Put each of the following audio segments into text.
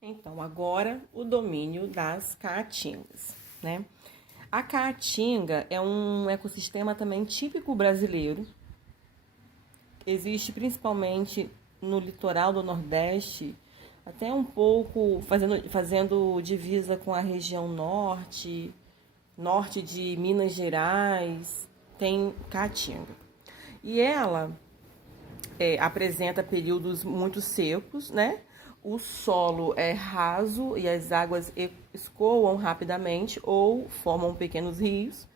Então, agora o domínio das caatingas, né? A caatinga é um ecossistema também típico brasileiro. Existe principalmente no litoral do Nordeste, até um pouco fazendo divisa com a região norte, norte de Minas Gerais, tem caatinga. E ela apresenta períodos muito secos, né? O solo é raso e as águas escoam rapidamente ou formam pequenos rios,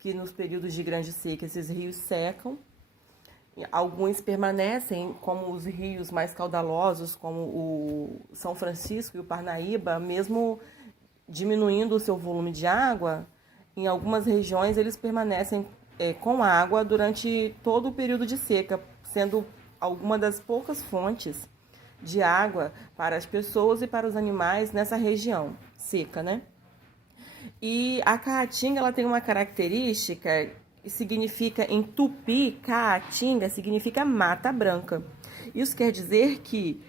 que nos períodos de grande seca esses rios secam. Alguns permanecem, como os rios mais caudalosos, como o São Francisco e o Parnaíba, mesmo diminuindo o seu volume de água, em algumas regiões eles permanecem com água durante todo o período de seca, sendo alguma das poucas fontes de água para as pessoas e para os animais nessa região seca, né? E a caatinga ela tem uma característica que significa em tupi, caatinga significa mata branca. Isso quer dizer que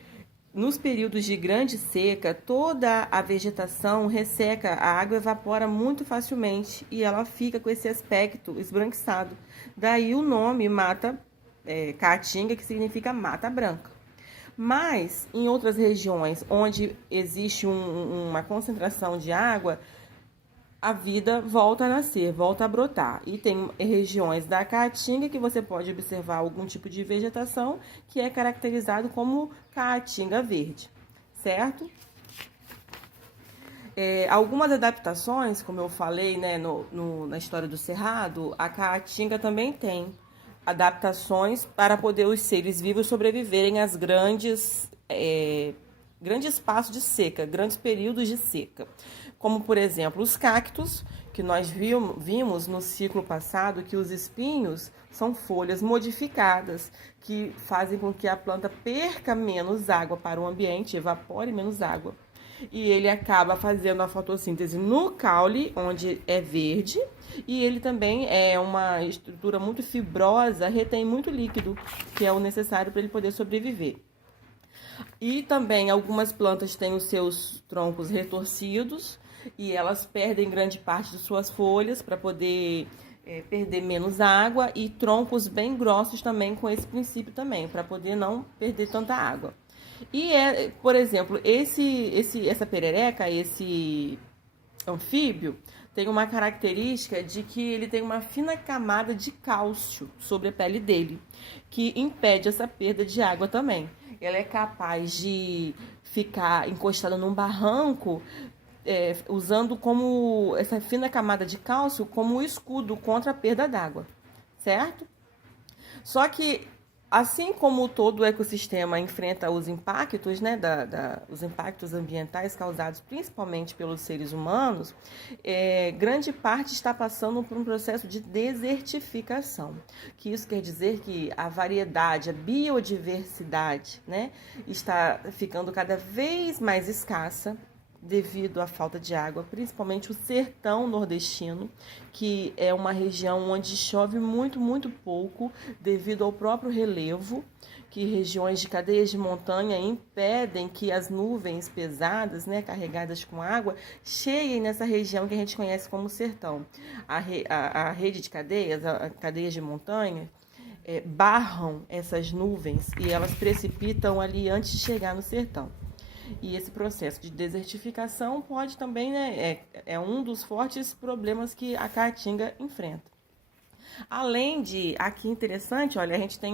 nos períodos de grande seca, toda a vegetação resseca, a água evapora muito facilmente e ela fica com esse aspecto esbranquiçado. Daí o nome caatinga, que significa mata branca. Mas em outras regiões onde existe uma concentração de água, a vida volta a nascer, volta a brotar. E tem regiões da caatinga que você pode observar algum tipo de vegetação que é caracterizado como caatinga verde, certo? Algumas adaptações, como eu falei, né, na história do Cerrado, a caatinga também tem adaptações para poder os seres vivos sobreviverem às grandes espaços de seca, grandes períodos de seca. Como, por exemplo, os cactos, que nós vimos no ciclo passado, que os espinhos são folhas modificadas, que fazem com que a planta perca menos água para o ambiente, evapore menos água. E ele acaba fazendo a fotossíntese no caule, onde é verde, e ele também é uma estrutura muito fibrosa, retém muito líquido, que é o necessário para ele poder sobreviver. E também algumas plantas têm os seus troncos retorcidos e elas perdem grande parte de suas folhas para poder perder menos água, e troncos bem grossos também com esse princípio também, para poder não perder tanta água. E por exemplo, essa perereca, esse anfíbio, tem uma característica de que ele tem uma fina camada de cálcio sobre a pele dele, que impede essa perda de água também. Ela é capaz de ficar encostada num barranco, usando como essa fina camada de cálcio como escudo contra a perda d'água, certo? Só que, assim como todo o ecossistema enfrenta os impactos, né, os impactos ambientais causados principalmente pelos seres humanos, grande parte está passando por um processo de desertificação. Que isso quer dizer que a variedade, a biodiversidade, né, está ficando cada vez mais escassa devido à falta de água, principalmente o sertão nordestino, que é uma região onde chove muito, muito pouco, devido ao próprio relevo, que regiões de cadeias de montanha impedem que as nuvens pesadas, né, carregadas com água, cheguem nessa região que a gente conhece como sertão. A rede de cadeias, cadeias de montanha, barram essas nuvens e elas precipitam ali antes de chegar no sertão. E esse processo de desertificação pode também, né, é um dos fortes problemas que a caatinga enfrenta. Além de, aqui interessante, olha, a gente tem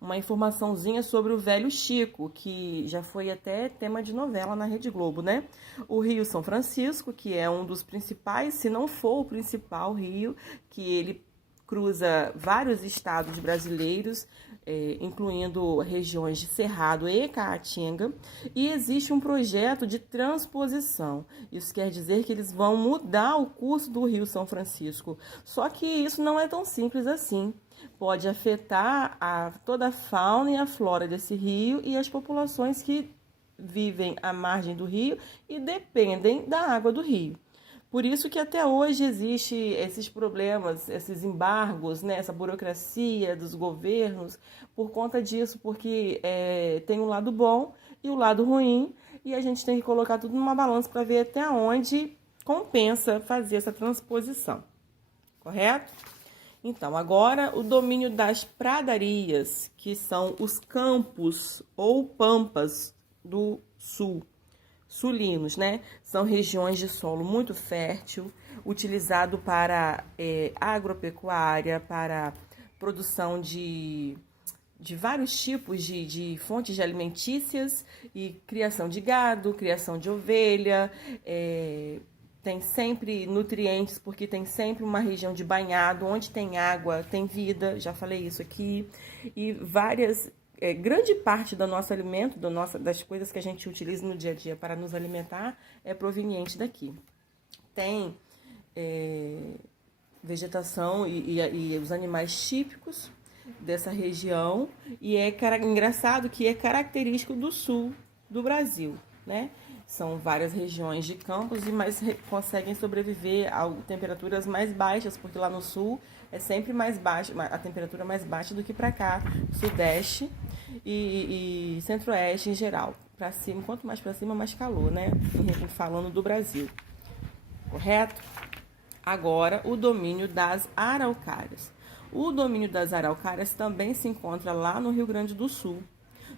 uma informaçãozinha sobre o Velho Chico, que já foi até tema de novela na Rede Globo, né? O Rio São Francisco, que é um dos principais, se não for o principal rio, que ele cruza vários estados brasileiros, incluindo regiões de Cerrado e Caatinga, e existe um projeto de transposição. Isso quer dizer que eles vão mudar o curso do Rio São Francisco. Só que isso não é tão simples assim. Pode afetar toda a fauna e a flora desse rio e as populações que vivem à margem do rio e dependem da água do rio. Por isso que até hoje existem esses problemas, esses embargos, né, essa burocracia dos governos, por conta disso, porque tem um lado bom e o lado ruim, e a gente tem que colocar tudo numa balança para ver até onde compensa fazer essa transposição, correto? Então, agora o domínio das pradarias, que são os campos ou pampas do sul, sulinos, né? São regiões de solo muito fértil, utilizado para agropecuária, para produção de vários tipos de fontes de alimentícias e criação de gado, criação de ovelha, tem sempre nutrientes, porque tem sempre uma região de banhado, onde tem água, tem vida, já falei isso aqui, e grande parte do nosso alimento, das coisas que a gente utiliza no dia a dia para nos alimentar, é proveniente daqui. Tem vegetação e os animais típicos dessa região, e é engraçado que é característico do sul do Brasil, né? São várias regiões de campos, mas conseguem sobreviver a temperaturas mais baixas, porque lá no sul é sempre mais baixa, a temperatura mais baixa do que para cá, sudeste e centro-oeste em geral. Para cima, quanto mais para cima, mais calor, né? Falando do Brasil, correto? Agora, o domínio das araucárias. O domínio das araucárias também se encontra lá no Rio Grande do Sul.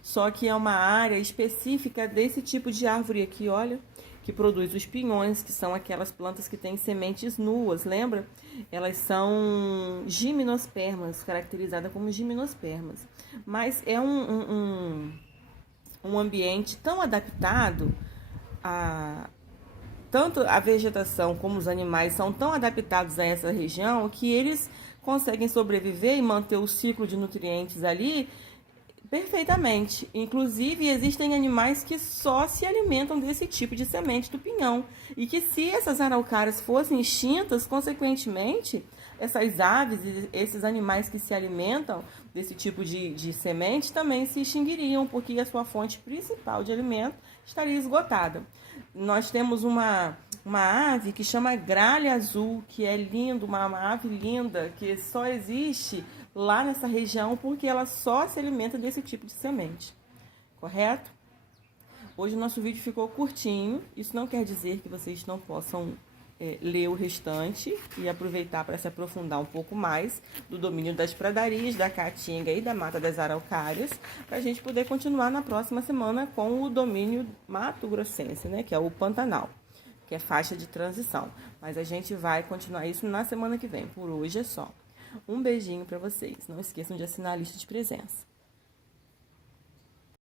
Só que é uma área específica desse tipo de árvore aqui, olha, que produz os pinhões, que são aquelas plantas que têm sementes nuas, lembra? Elas são gimnospermas, caracterizadas como gimnospermas. Mas é um ambiente tão adaptado tanto a vegetação como os animais são tão adaptados a essa região que eles conseguem sobreviver e manter o ciclo de nutrientes ali perfeitamente. Inclusive, existem animais que só se alimentam desse tipo de semente do pinhão. E que se essas araucárias fossem extintas, consequentemente, essas aves e esses animais que se alimentam desse tipo de semente também se extinguiriam, porque a sua fonte principal de alimento estaria esgotada. Nós temos uma ave que chama gralha azul, que é lindo, uma ave linda, que só existe lá nessa região porque ela só se alimenta desse tipo de semente, correto? Hoje o nosso vídeo ficou curtinho, isso não quer dizer que vocês não possam ler o restante e aproveitar para se aprofundar um pouco mais do domínio das pradarias, da caatinga e da mata das araucárias, para a gente poder continuar na próxima semana com o domínio mato-grossense, né, que é o Pantanal, que é faixa de transição. Mas a gente vai continuar isso na semana que vem. Por hoje é só. Um beijinho para vocês. Não esqueçam de assinar a lista de presença.